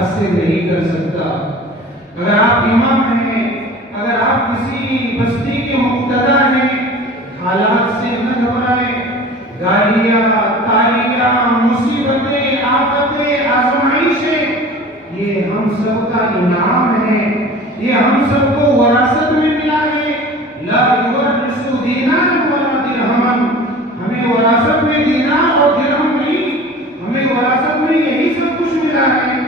متاثر نہیں کر سکتا۔ اگر آپ امام ہیں، اگر آپ کسی بستی کے مقتدی ہیں، حالات سے نہ گھبرائیں۔ گالیاں، تالیاں، مصیبتیں، آفتیں، آزمائشیں، یہ ہم سب کا انعام ہے، یہ ہم سب کو وراثت میں ملا ہے۔ لا یورث دینار ولا درہما، ہمیں وراثت میں دینار اور درہم نہیں، ہمیں وراثت میں یہی سب کچھ ملا ہے۔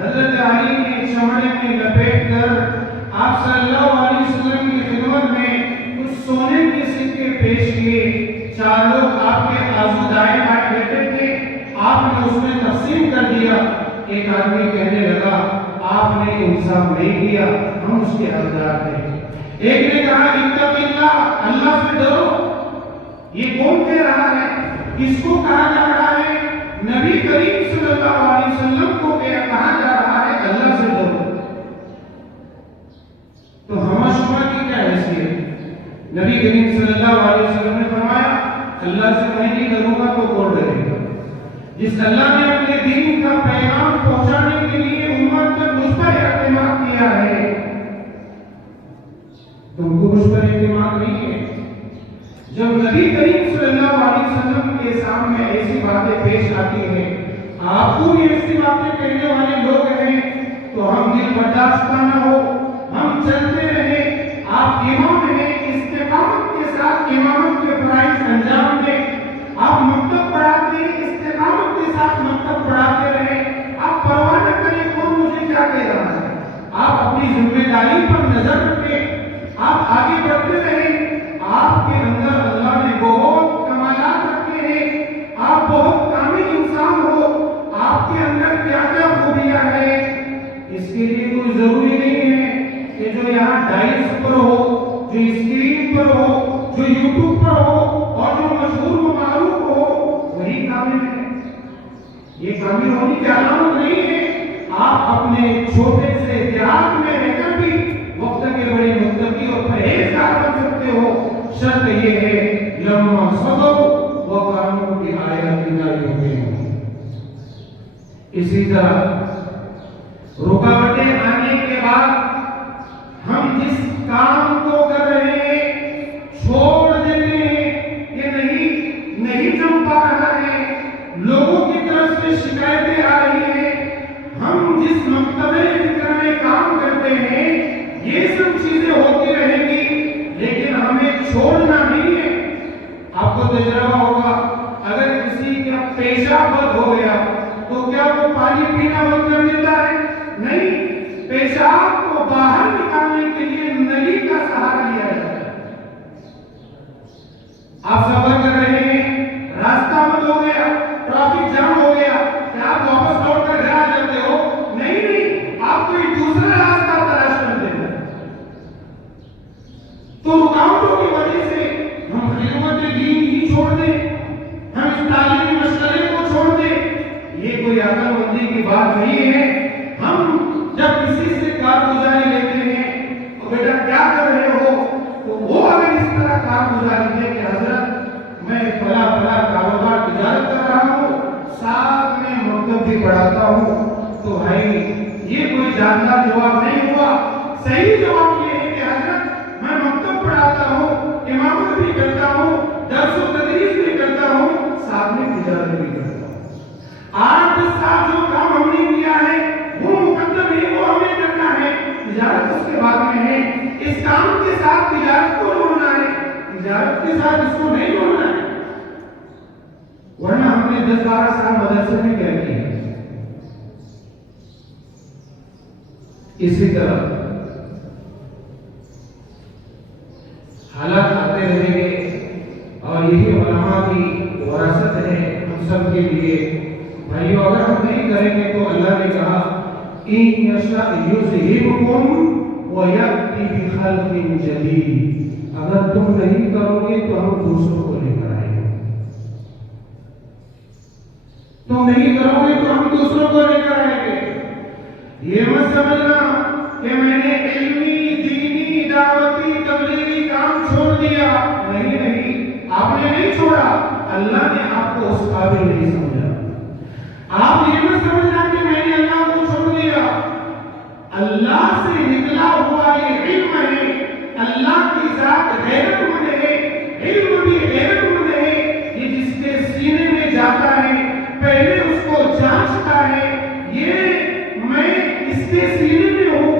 حضرت علی نے چمڑے میں لپیٹ کر آپ صلی اللہ علیہ وسلم کی خدمت میں کچھ سونے کے سکے پیش کیے۔ چار لوگ آپ کے آزودائے کاٹ بیٹھے تھے، آپ نے اس میں تقسیم کر دیا۔ ایک آدمی کہنے لگا آپ نے انصاف نہیں کیا، ہم اس کے حقدار تھے۔ ایک نے کہا اتق اللہ، اللہ سے ڈرو۔ یہ کون کہہ رہا ہے؟ کس کو کہا جا رہا ہے؟ نبی کریم صلی اللہ علیہ وسلم کو کہا جا رہا ہے اللہ سے ڈرو۔ تو ہمہ شمہ کی کیا حیثیت؟ نبی کریم صلی اللہ علیہ وسلم نے فرمایا اللہ سے میں نہیں ڈروں گا تو کون ڈرے گا؟ جس اللہ نے اپنے دین کا پیغام پہنچانے کے لیے امت تک مجھ پر اعتماد کیا ہے، تم کو مجھ پر اعتماد نہیں ہے؟ جب نبی کریم صلی اللہ علیہ وسلم کے سامنے ایسی باتیں پیش آتی ہیں، آپ کو بھی ایسی باتیں کہنے والے لوگ ہیں، تو ہم دل برداشت نہ ہو، ہم چلتے رہے۔ آپ امام ہیں، استقامت کے ساتھ امامت کے فرائض انجام دیں۔ آپ مکتب پڑھاتے ہیں، استقامت کے ساتھ مکتب پڑھاتے رہے۔ آپ پرواہ نہ کریں کون مجھے کیا کہہ رہا ہے، آپ اپنی ذمہ داری پر نظر رکھیں، آپ آگے بڑھتے رہیں۔ آپ کے اندر اللہ نے بہت کمالات رکھے ہیں، آپ بہت کامل انسان ہو، آپ کے اندر کیا کیا خوبیاں ہیں، اس کے لیے کوئی ضروری نہیں ہے کہ جو یہاں ڈائس پر ہو، جو اسکرین پر ہو، جو یوٹیوب پر ہو اور جو مشہور و معروف ہو وہی کامل ہے۔ یہ کامل ہونے کی علامت نہیں ہے۔ آپ اپنے چھوٹے سے دیہات میں رہ کر بھی وقت کے بڑے متقی اور پرہیزگار بن سکتے ہو، شرط یہ ہے لما صبر وکانوا بآیاتنا یوقنون۔ اسی طرح رکاوٹیں آنے کے بعد ہم جس کام کو کر رہے ہیں چھوڑ دیتے ہیں کہ نہیں جم پا رہا ہے، لوگوں کی طرف سے شکایتیں آ رہی ہیں، ہم جس مکتبے فکر میں کام کرتے ہیں یہ سب چیزیں ہوتی رہیں گی، لیکن ہمیں چھوڑنا نہیں ہے۔ آپ کو تجربہ ہوگا اگر کسی کا پیشاب بند ہو گیا تو کیا وہ پانی پینا بند کر دیتا ہے؟ نہیں، پیشاب کو باہر نکالنے کے لیے نلی کا سہارا لیا جاتا ہے۔ آپ سفر کر رہے ہیں، راستہ بند ہو گیا، ٹریفک جام ہو گیا، کیا آپ واپس لوٹ کر گھر آ جاتے ہو؟ نہیں، آپ کوئی دوسرا راستہ تلاش کر دیتے ہیں۔ تو رکاوٹوں کی وجہ سے ہم خدمت دین ہی چھوڑ دیں، ہم اس تعلیمی مشغلے کو چھوڑ دیں، یہ کوئی عقل مندی کی بات نہیں ہے۔ ہم جب کسی سے کارگزاری لیتے ہیں تو بیٹا کیا کر رہے ہو، تو وہ اگر اس طرح کارگزاری دے کہ حضرت میں فلاں کاروبار تجارت کر رہا ہوں، ساتھ میں مکتب بھی پڑھاتا ہوں، تو بھائی یہ کوئی جاندار جواب نہیں ہوا۔ صحیح جواب یہ ہے کہ حضرت میں مکتب پڑھاتا ہوں، امامت بھی کرتا ہوں، درس و تدریس بھی کرتا ہوں، ساتھ میں تجارت بھی کرتا ہوں۔ 8 سال جو کام ہم نے کیا ہے وہ مقدم ہے، وہ ہمیں کرنا ہے، تجارت اس کے بعد میں ہے۔ اس کام کے ساتھ تجارت کو جوڑنا ہے، تجارت کے ساتھ اس کو نہیں جوڑنا ہے، ورنہ ہم نے 10-12 سال مدرسے میں کیا کیا۔ اسی طرح حالات آتے رہیں گے اور یہی علماء کی وراثت ہے ہم سب کے لیے۔ بھائیو اگر ہم نہیں کریں گے تو اللہ نے کہا إِن يَشَأْ يُذْهِبْكُمْ وَيَأْتِ بِخَلْقٍ جَدِيدٍ، اگر تم نہیں کرو گے تو ہم دوسروں کو لے کر آئیں گے، تم نہیں کرو گے تو ہم دوسروں کو لے کر آئیں گے۔ یہ مت سمجھنا کہ میں نے علمی، دینی، دعوتی، تبلیغی کام چھوڑ دیا، نہیں، آپ نے نہیں چھوڑا، اللہ نے آپ کو اس قابل نہیں سمجھا۔ آپ یہ مت سمجھنا کہ میں نے اللہ کو چھوڑ دیا، اس کے سینے میں ہوں،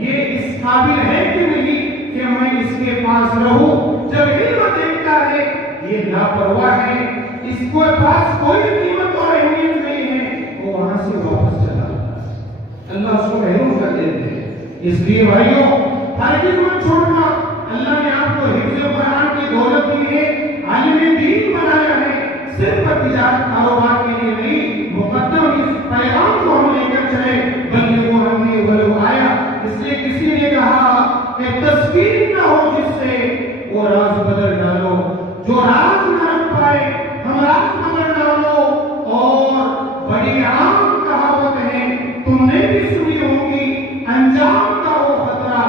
یہ اس قابل ہے کہ نہیں کہ میں اس کے پاس رہوں؟ جب علم دیکھتا ہے یہ لاپرواہ ہے، اس کے پاس کوئی قیمت اور اہمیت نہیں ہے، وہ وہاں سے واپس چلا جاتا ہے۔ اللہ اس کو محروم کر دیتے ہیں۔ اس لیے بھائیوں ہرگز مت چھوڑنا، اللہ نے آپ کو حفظ قرآن کی دولت دی ہے، عالم دین بنایا ہے، صرف تجارت کاروبار کے لیے نہیں، مقدم اس پیغام کو ہم لے کر چلے بلکہ وہ ہم نے ولو آیا۔ اس لیے کسی نے کہا کہ تصویر نہ ہو جس سے وہ راز بدل ڈالو، جو راز نہ رکھ پائے ہم راز بدل ڈالو۔ اور بڑی عام کہاوت ہے، تم نے بھی سنی ہوگی، انجام کا وہ خطرہ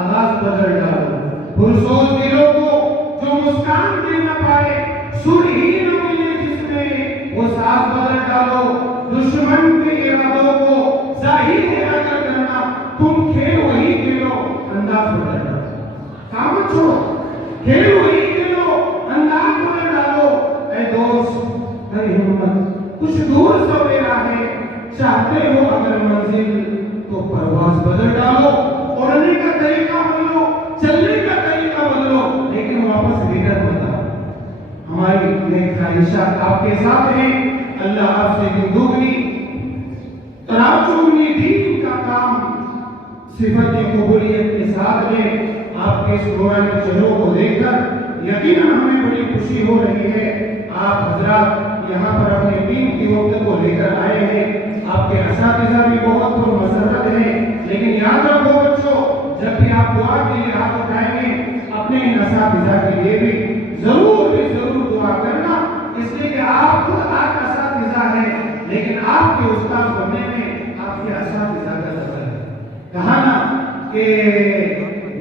آغاز بدل ڈالو۔ پرسوز دلوں کو جو مسکان دے نہ پائے، سر ہی نہ ملے جس میں، وہ ساز بدل ڈالو۔ دشمن کے ارادوں کو ظاہر اگر کرنا، تم کھیل وہی کھیلو، انداز بدل ڈالو۔ کام چھوڑو، کھیل وہی کھیلو، انداز بدل ڈالو۔ اے دوست، اے ہمت، کچھ دور سویرا ہے، چاہتے ہو اگر منزل تو پرواز بدل ڈالو۔ اڑنے کا طریقہ بدلو، چلنے کا طریقہ بدلو، لیکن واپس ریٹرن مت آؤ۔ ہماری نیک خواہشات آپ کے ساتھ ہیں، اللہ آپ سے دگنی تراچوگنی دین کا کام صفت قبولیت کے ساتھ ہے۔ آپ کے اس نورانی چہروں کو دیکھ کر یقیناً ہمیں بڑی خوشی ہو رہی ہے۔ آپ حضرات یہاں پر اپنے دین کی وقت کو لے کر آئے ہیں، آپ کے اساتذہ بھی بہت مسرت ہیں، لیکن یاد رکھو بچوں، جب بھی آپ دعا کے لیے ہاتھ اٹھائیں گے اپنے ان اساتذہ کے لیے بھی ضرور دعا کرنا، اس لیے کہ آپ خود آپ اساتذہ ہیں، لیکن آپ کے استاد بننے میں آپ کے اساتذہ کا سفر ہے۔ کہا نا کہ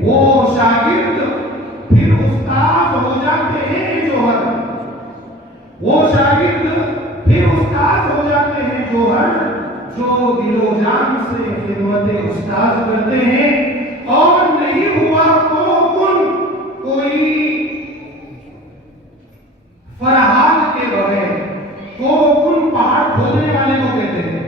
وہ شاگرد پھر استاد ہو جاتے ہیں جوہر، وہ شاگرد پھر استاد ہو جاتے ہیں جوہر، جو دل و جان سے خدمت استاد کرتے ہیں۔ اور نہیں ہوا تو کوئی فرحال کے بغیر، پہاڑ کھودنے والے کو کہتے ہیں،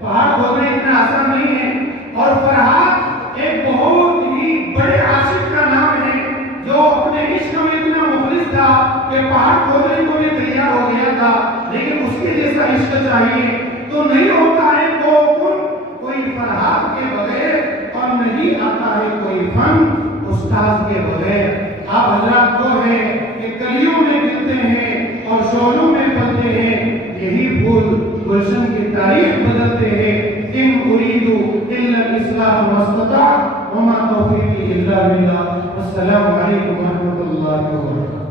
پہاڑ کھودنا اتنا آسان نہیں ہے۔ اور فرحاد ایک بہت ہی بڑے عاشق کا نام ہے، جو اپنے عشق میں اتنا مخلص تھا کہ پہاڑ کھودنے کو بھی تیار ہو گیا تھا، لیکن اس کے جیسا عشق چاہیے تو نہیں ہوتا ہے کوئی فرحاد کے بغیر، اور نہیں آتا ہے کوئی فن استاد کے بغیر۔ آپ حضرات وہ ہیں کہ کلیوں میں ملتے ہیں اور شعلوں میں پلتے ہیں، یہی پھول گلشن کی تاریخ بدلتے ہیں۔ ان اريد الا الاصلاح ما استطعت وما توفيقي الا بالله۔ السلام علیکم ورحمۃ اللہ وبرکاتہ۔